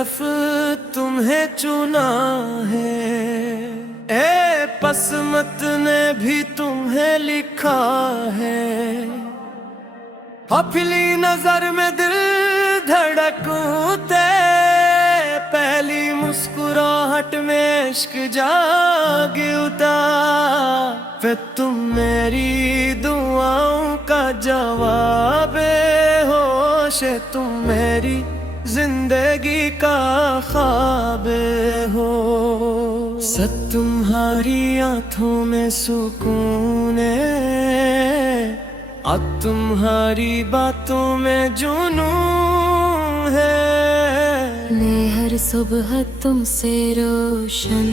तरफ तुम्हें चुना है, ए पसमत ने भी तुम्हें लिखा है। पहली नजर में दिल धड़कते, पहली मुस्कुराहट में इश्क जाग उठा। फिर तुम मेरी दुआओं का जवाब होश, तुम मेरी जिंदगी का ख्वाब हो। सब तुम्हारी आंखों में सुकून है, अब तुम्हारी बातों में जुनून है। मैं हर सुबह तुमसे रोशन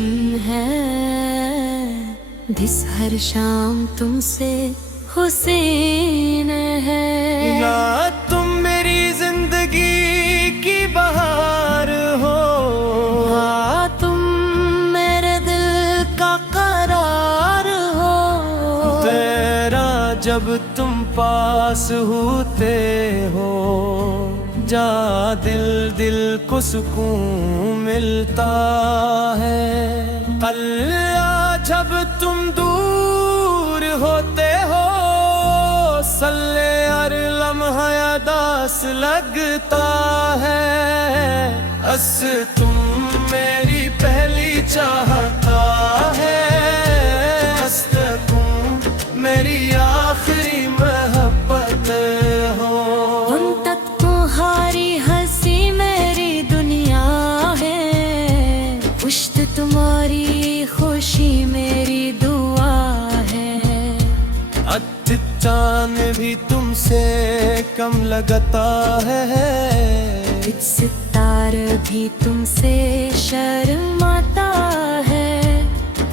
है, दिस हर शाम तुमसे हुसैन है। ना तुम मेरी जिंदगी की बहार हो, हाँ तुम मेरे दिल का करार हो। तेरा जब तुम पास होते हो, जा दिल दिल को सुकून मिलता है। अल्लाह जब तुम दूर होते हो, सल्ले हर लम्हा यादास लगता है। बस तुम मेरी पहली चाहता है, बस तुम मेरी आखिरी मोहब्बत हो। उन तक तुम्हारी हंसी मेरी दुनिया है, पुश्त तुम्हारी खुशी मेरी दुआ है। चांद भी तुमसे कम लगता है, सितार भी तुमसे शर्माता है।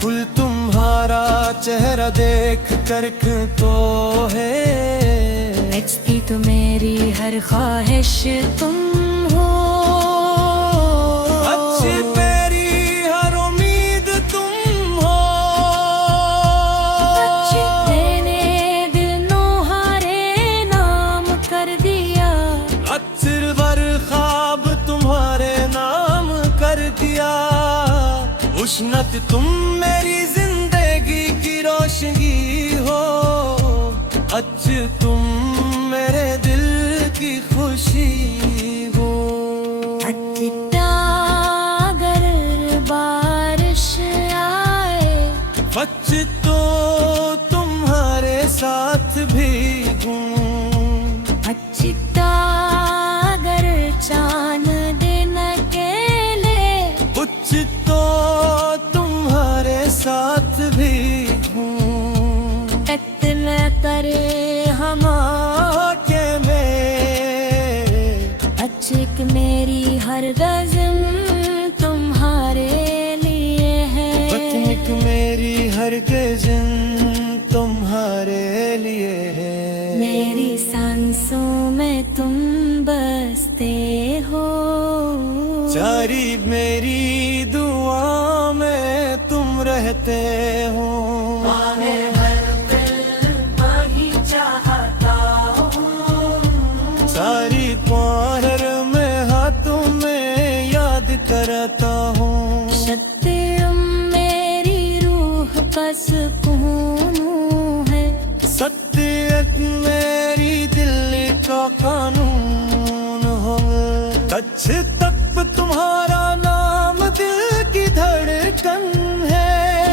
फूल तुम्हारा चेहरा देख कर तो है, अच्छी तो मेरी हर ख्वाहिश तुम हो। अच्छी मेरी हर उम्मीद तुम हो। मैंने दिल नुहारे नाम कर दिया, अक्सर वर ख्वाब तुम्हारे नाम कर दिया। उष्णत तुम मेरी जिंदगी की रोशनी हो, अच्छ तुम मेरे दिल की खुशी हो। अगर बारिश आए, बच तो तुम्हारे साथ भीगूं। अच्छता अगर चांद दिन अकेले, कुछ तो तुम्हारे साथ भीगूं। तख्त न करे हम के में अच्छक मेरी हर गज़म तुम्हारे लिए है। पत्निक मेरी हर गज़न तुम्हारे लिए है। मेरी सांसों में तुम बसते हो, सारी मेरी दुआ में तुम रहते हो। सारी पार में हाथों में याद करता हूँ। सत्यम मेरी रूह का सुकून है, सत्यत मेरी दिल का कानून हो। सच तक तुम्हारा नाम दिल की धड़कन है,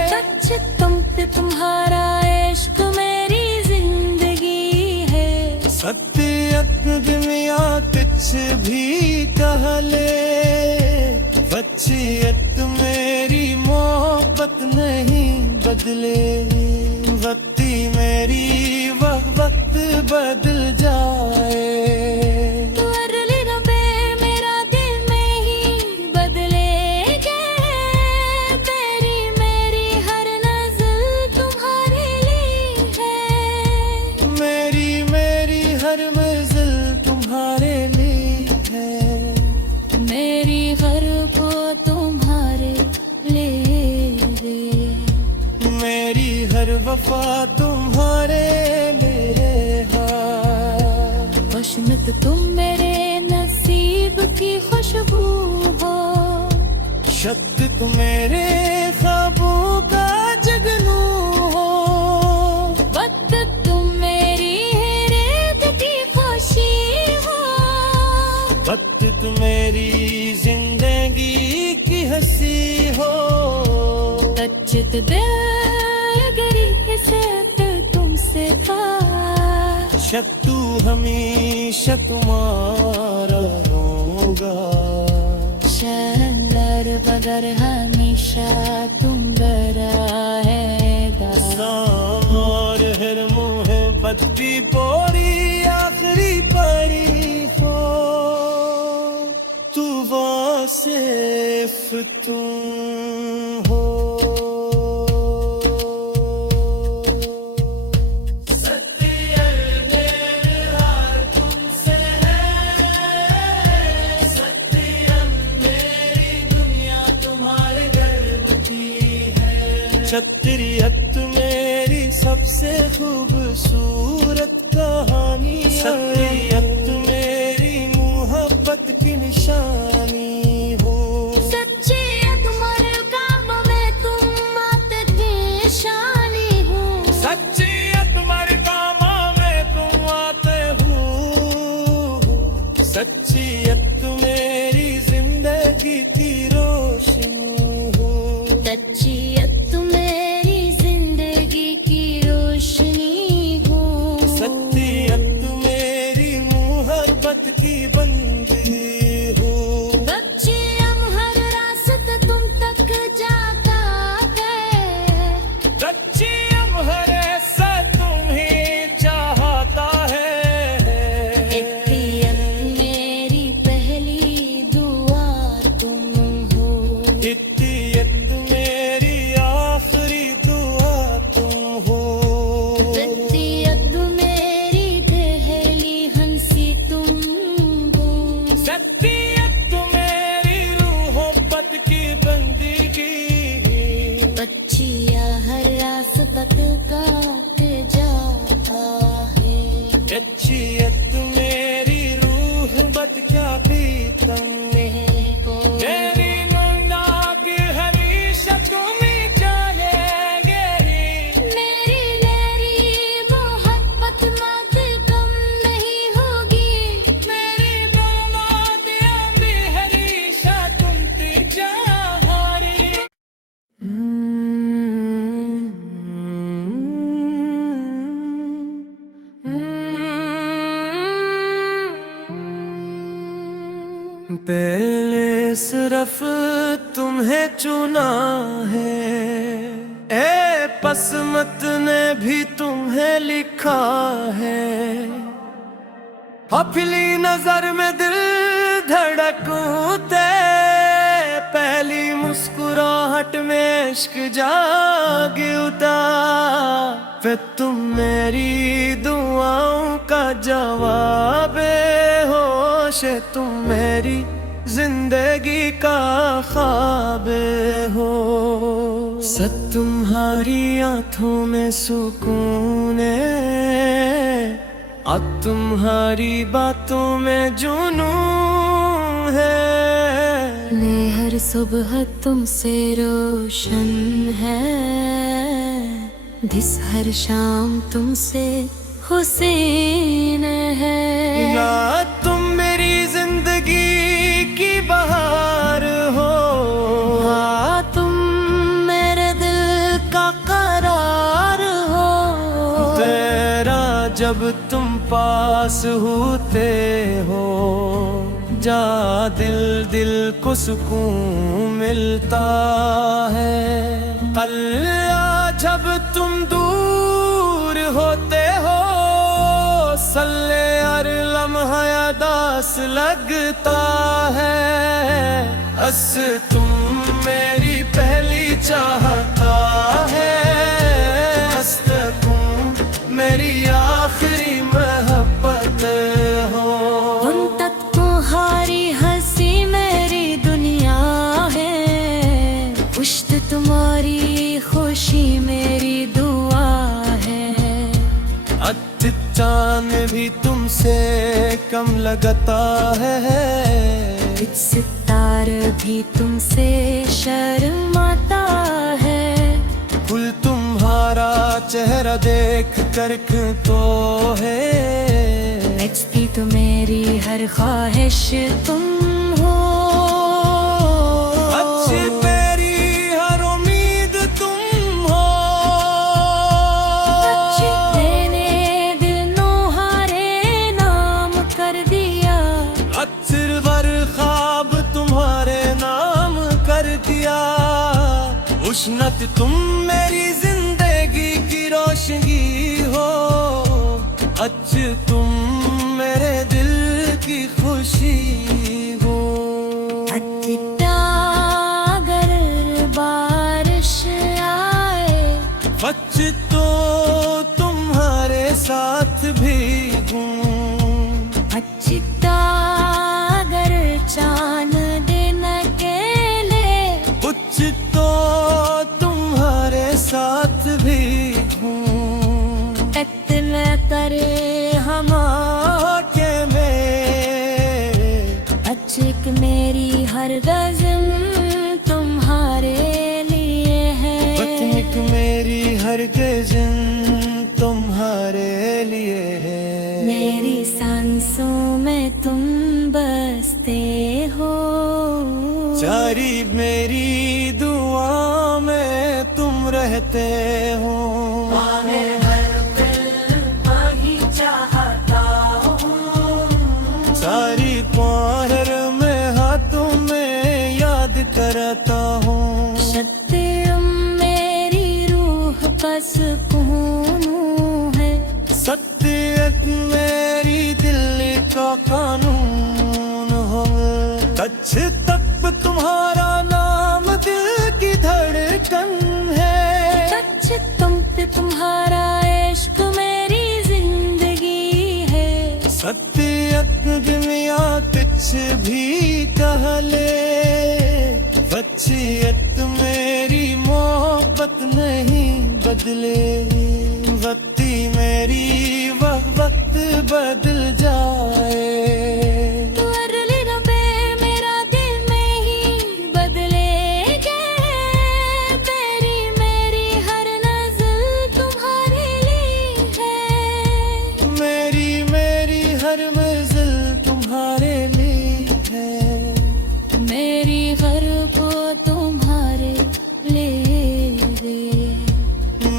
सच तुम पे तुम्हारा इश्क मेरी जिंदगी है। सत्यत दुनिया कुछ भी कह ले, बच्चियत मेरी मोहब्बत नहीं बदले। वक्ती मेरी वह वक्त बदल जाए, तो अरली रबे मेरा दिल में ही बदलेगा। तेरी मेरी हर नज़र तुम्हारे लिए है, मेरी हर मंजिल तुम्हारे लिए है। मेरी हर को तुम्हारे लिए, मेरी हर वफा तुम्हारे लिए है। खुशमित तुम मेरे नसीब की खुशबू हो। शत तुम मेरे ख्वाबों का जगनू हो, वक्त तुम मेरी रेत की खुशी हो, वक्त तुम मेरी जिंदगी की हंसी हो, तच्चित दिलगिरी से तुमसे खास, शत्रु हमेशा तुम्हारा होगा, शलर बगर हमेशा तुम रहेगा, और हर मोहब्बत की पूरी आखिरी पड़ी हो, तू वासिफ तुम हो। छत्रियत मेरी सबसे खूबसूरत कहानी, छत्रियत मेरी मोहब्बत की निशानी हो, सच्ची तुम्हारे काम में तुम आते की शानी हो, सच्ची तुम्हारे काम में तुम आते हो, सच्ची मेरी जिंदगी की रोशनी हो, सच्ची मेरी जिंदगी की रोशनी हो, सच्चियत मेरी मोहब्बत की बंदी हो, बच्चे हम हर रास्ता तुम तक जाता है, सच्ची हर ऐसा तुम्हें चाहता है, इत्तियत मेरी पहली दुआ तुम हो, इत्तियत मेरी आखिरी दुआ तुम हो, इत्तियत मेरी पहली हंसी तुम हो, सच्चियत मेरी रूह की बंदगी, बच्चिया हर रास्ता काट जाता है, सच्चियत मेरी रूह क्या भी तम मेरे को मेरी नाक हमेशा तुम्हें चलेंगे, मेरी मोहब्बत मत कम नहीं होगी, मेरी बातियां भी हमेशा तुम तिजारी। पहले सिर्फ तुम्हें चुना है, ए पसमत ने भी तुम्हें लिखा है, पहली नजर में दिल धड़कते, पहली मुस्कुराहट में इश्क जाग उठा, फिर तुम मेरी दुआओं का जवाब होश, तुम मेरी जिंदगी का ख्वाब हो, सब तुम्हारी आंखों में सुकून है, अब तुम्हारी बातों में जुनून है, मैं हर सुबह तुमसे रोशन है, दिस हर शाम तुमसे हुसैन है, ना तुम मेरी जिंदगी की बहार हो, हाँ तुम मेरे दिल का करार हो, तेरा जब तुम पास होते हो, जा दिल दिल को सुकून मिलता है, अल्लाह जब तुम दूर होते हो, सल्ले हर लम्हा यादास लगता है, बस तुम मेरी पहली चाहता है, बस तुम मेरी आखिरी मोहब्बत हो, उन तक तुम्हारी हंसी मेरी दुनिया है, पुश्त तुम्हारी खुशी मेरी दुआ है, चांद भी तुमसे कम लगता है, सितारा भी तुमसे शर्माता है। फूल तुम्हारा चेहरा देख कर तो है, मिटती तो मेरी हर ख्वाहिश तुम हो। अच्छी मेरी हर उम्मीद तुम हो। मैंने दिल नोहारे नाम कर दिया, अक्सर वर ख्वाब तुम्हारे नाम कर दिया। उष्णत तुम मेरी जिंदगी की रोशनी हो, अच्छ तुम मेरे दिल की खुशी हो। अगर बारिश आए, बच तो तुम्हारे साथ भीगूं, अगर चांद दिन अकेले, कुछ तो तुम्हारे साथ भीगूं। तख्त में करे हम के में अचक मेरी हर गज़ल तुम्हारे लिए है। पत्निक मेरी हर गज़ल तुम्हारे लिए है। मेरी सांसों में तुम बसते हो, जारी मेरी दुआ में तुम रहते हो। सारी पहर में हाथों में याद करता हूँ। सत्यम मेरी रूह का सुकून है, सत्यत मेरी दिल का कानून हो। कच्छ तक तुम्हारा नाम दिल की धड़कन है, सच तुम पे तुम्हारा इश्क मेरी जिंदगी है। सत्यत दुनिया कुछ भी कह ले, बच्चियत मेरी मोहब्बत नहीं बदले। वक्ती मेरी वह वक्त बदल जाए, तो अरली रबे मेरा दिल में ही बदलेगा। मेरी हर नज़र तुम्हारे लिए है, मेरी हर मंजिल तुम्हारे लिए है। मेरी घर को तुम्हारे लिए,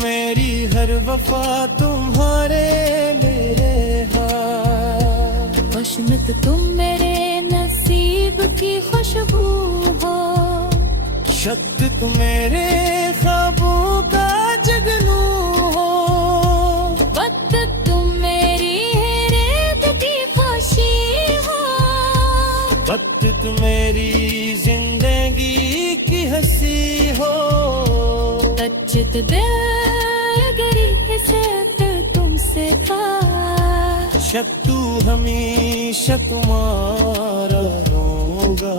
मेरी हर वफा तुम्हारे लिए है। खुशमित तुम मेरे नसीब की खुशबू हो, शत तुम मेरे ख्वाबों का जगनू हो। वक्त तुम मेरी रेत की खुशी हो, वक्त तुम मेरी जिंदगी की हंसी हो। सच्चित दिलगिरी से तुमसे था, शत्रु हमेशा तुम्हारा होगा।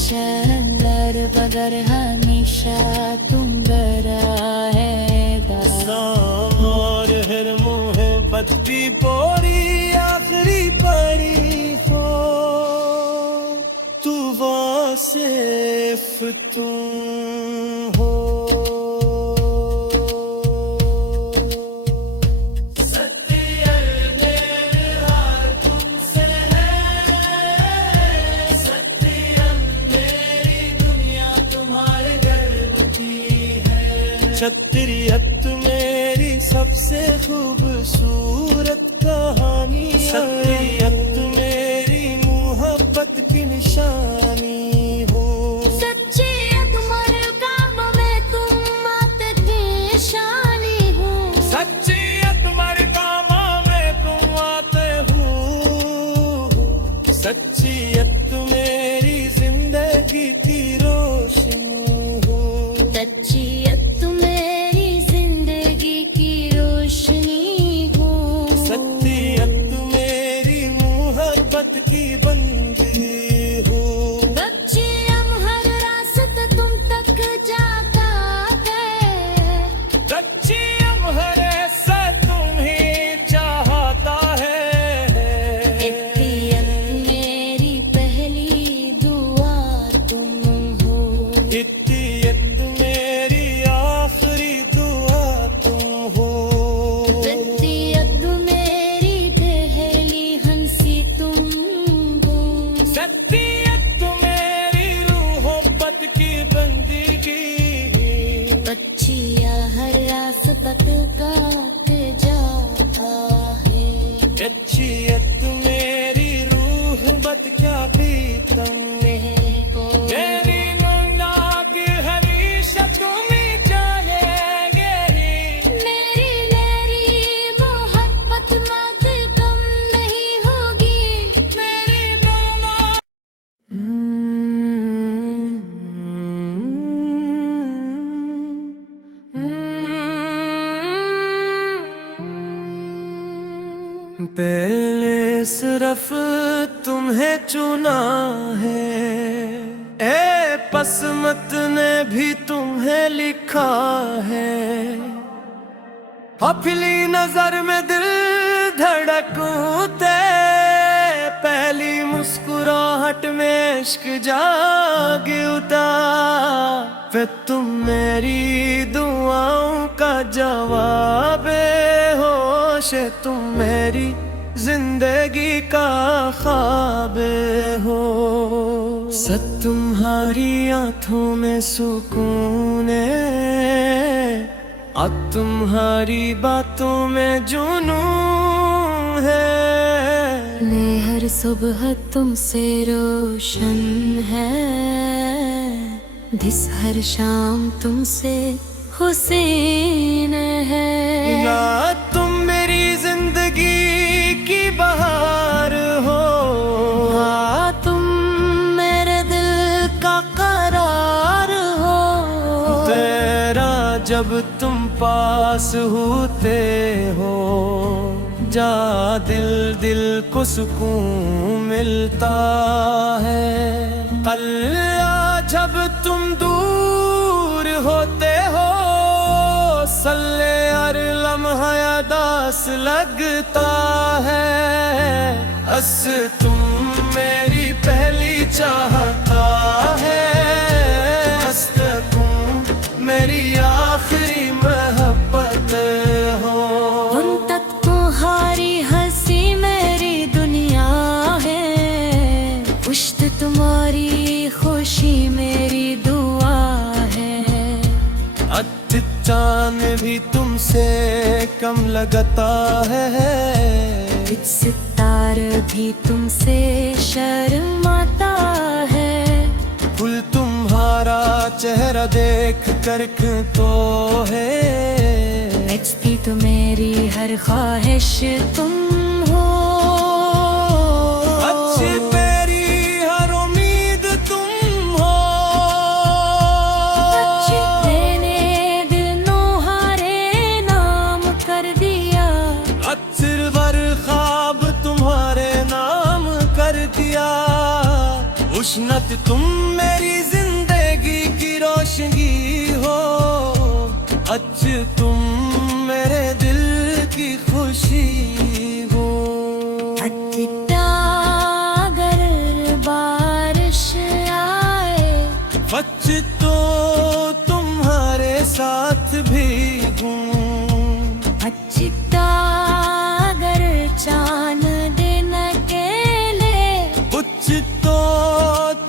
शहर बगर हमेशा तुम रहेगा। और हर मोहब्बत भी पूरी आखिरी पड़ी हो, तू वासिफ तुम हो। छत्रियत मेरी सबसे खूबसूरत कहानी, छत्रियत मेरी मोहब्बत की निशानी हो। सच्ची तुम्हारे काम में तुम आते की शानी हो, सच्ची तुम्हारे काम में तुम आते हो। सच्ची मेरी जिंदगी की रोशनी हो। सच्ची मेरी जिंदगी की रोशनी हो। सत्यत मेरी खुशियत मेरी रूह बद क्या भी तंग नहीं मेरी नाग हरीशा तुम्हें चाहेंगे मेरी मेरी मोहब्बत मत कम नहीं होगी मेरी दोनों पहले सिर्फ तुम्हें चुना है ए पसमत ने भी तुम्हें लिखा है पहली नजर में दिल धड़कते पहली मुस्कुराहट में इश्क जाग उठा फिर तुम मेरी दुआओं का जवाब होश तुम मेरी जिंदगी का ख्वाब हो सब तुम्हारी आंखों में सुकून है अब तुम्हारी बातों में जुनून है मैं हर सुबह तुमसे रोशन है दिस हर शाम तुमसे हुसैन है या तुम मेरी जिंदगी की बहार हो हाँ, तुम मेरे दिल का करार हो तेरा जब तुम पास होते हो जा दिल दिल को सुकून मिलता है अल्लाह जब तुम दूर होते हो सल्ले हर लम्हा यादास लगता है बस तुम मेरी पहली चाहता है बस तुम मेरी आखिरी मोहब्बत हो उन तक तुम्हारी हंसी मेरी दुनिया है पुश्त तुम्हारी खुशी मेरी दुआ है चांद भी तुमसे कम लगता है सितार भी तुमसे शर्माता है फूल तुम्हारा चेहरा देख कर तो है बचती तो मेरी हर ख्वाहिश तुम हो अच्छी मेरी हर उम्मीद तुम हो मैंने दिल नुहारे नाम कर दिया अक्सर वर ख्वाब तुम्हारे नाम कर दिया उष्णत तुम मेरी जिंदगी की रोशनी हो अच्छ तुम मेरे दिल की खुशी हो अगर बारिश आए बच तो तुम्हारे साथ भीगूं अगर चांद दिन अकेले कुछ तो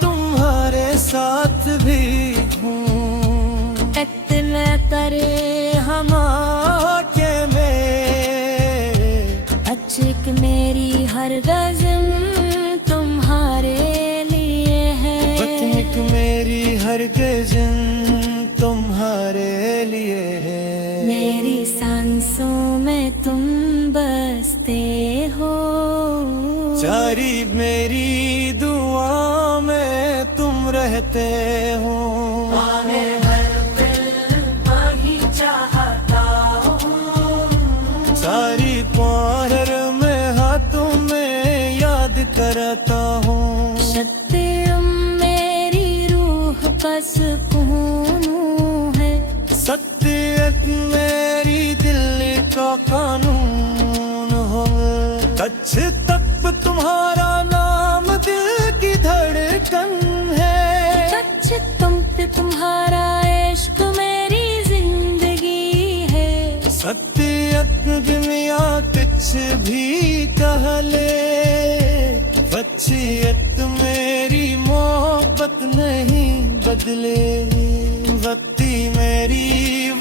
तुम्हारे साथ भीगूं कत्ल करे हम के में अचक मेरी हर गज़म तुम्हारे लिए है पत्निक मेरी हर गजन तुम्हारे लिए है मेरी सांसों में तुम बसते हो जारी मेरी दुआ में तुम रहते हो सारी पार में हाथों में याद करता हूँ सत्यम मेरी रूह का सुकून है सत्यत मेरी दिल का कानून हो सच तक तुम्हारा नाम दिल की धड़कन है सच तुम पे तुम्हारा इश्क मेरी जिंदगी है सत्यत दुनिया कुछ भी कह ले वसीयत मेरी मोहब्बत नहीं बदले वक्ती मेरी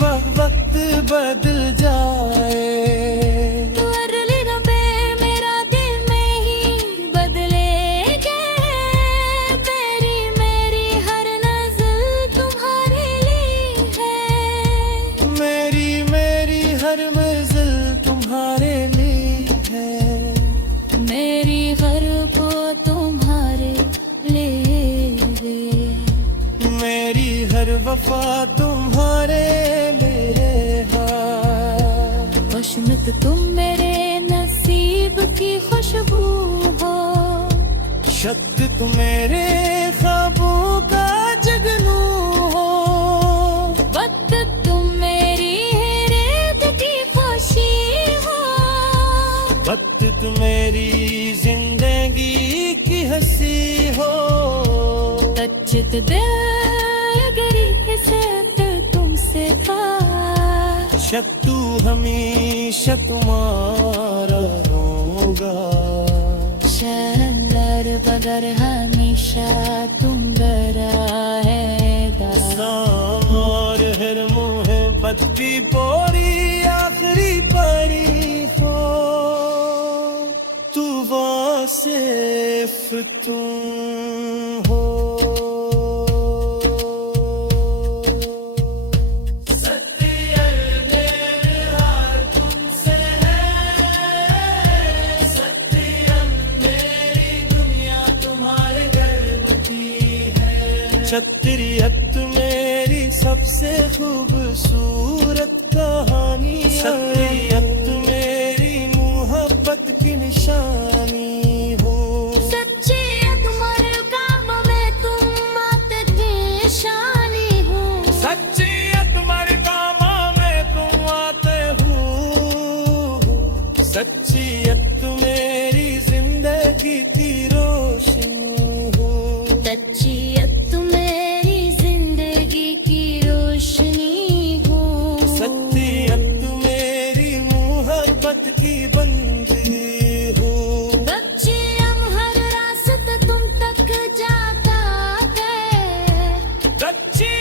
वह वक्त बदल जाए तू अरली रबे मेरा दे वफा तुम्हारे मेरे हाथ, खुशमित तुम मेरे नसीब की खुशबू हो, शत तुम मेरे ख्वाबों का जगनू हो, वक्त तुम मेरी रेत की खुशी हो, वक्त तुम मेरी जिंदगी की हंसी हो, सच्चित दिलगिरी से तुमसे खास, शत्रु हमेशा तुम्हारा होगा, शहर बगर हमेशा तुम रहेगा, और हर मोहब्बत की पूरी आखिरी पड़ी हो, तू वासिफ तुम हो। छत्रियत मेरी सबसे खूबसूरत कहानी, छत्रियत मेरी मोहब्बत की निशानी हो, सच्ची तुम्हारे काम में तुम मत निशानी हो, सच्ची तुम्हारे काम में तुम आते हो, सच्ची मेरी जिंदगी की रोशनी हो, सच्ची मेरी जिंदगी की रोशनी हो, सच्चियत मेरी मोहब्बत की बंदी हो, बच्चे हम हर रास्ता तुम तक जाता है, सच्ची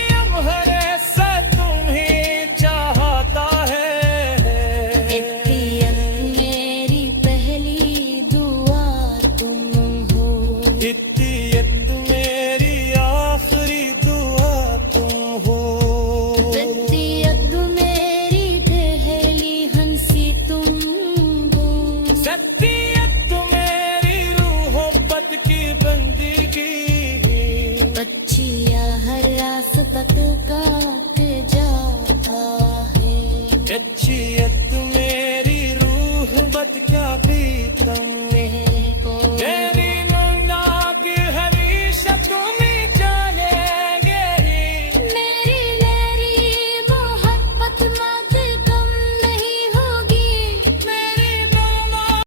हर ऐसा तुम्हें चाहता है, इत्तियत मेरी पहली दुआ तुम हो, इत्तियत मेरी आखिरी दुआ तुम हो, इत्तियत मेरी पहली हंसी तुम हो, सच्चियत मेरी रूह-ओ-बत की बंदगी, बच्चिया हर रास्ता तक काट जाता है, अच्छी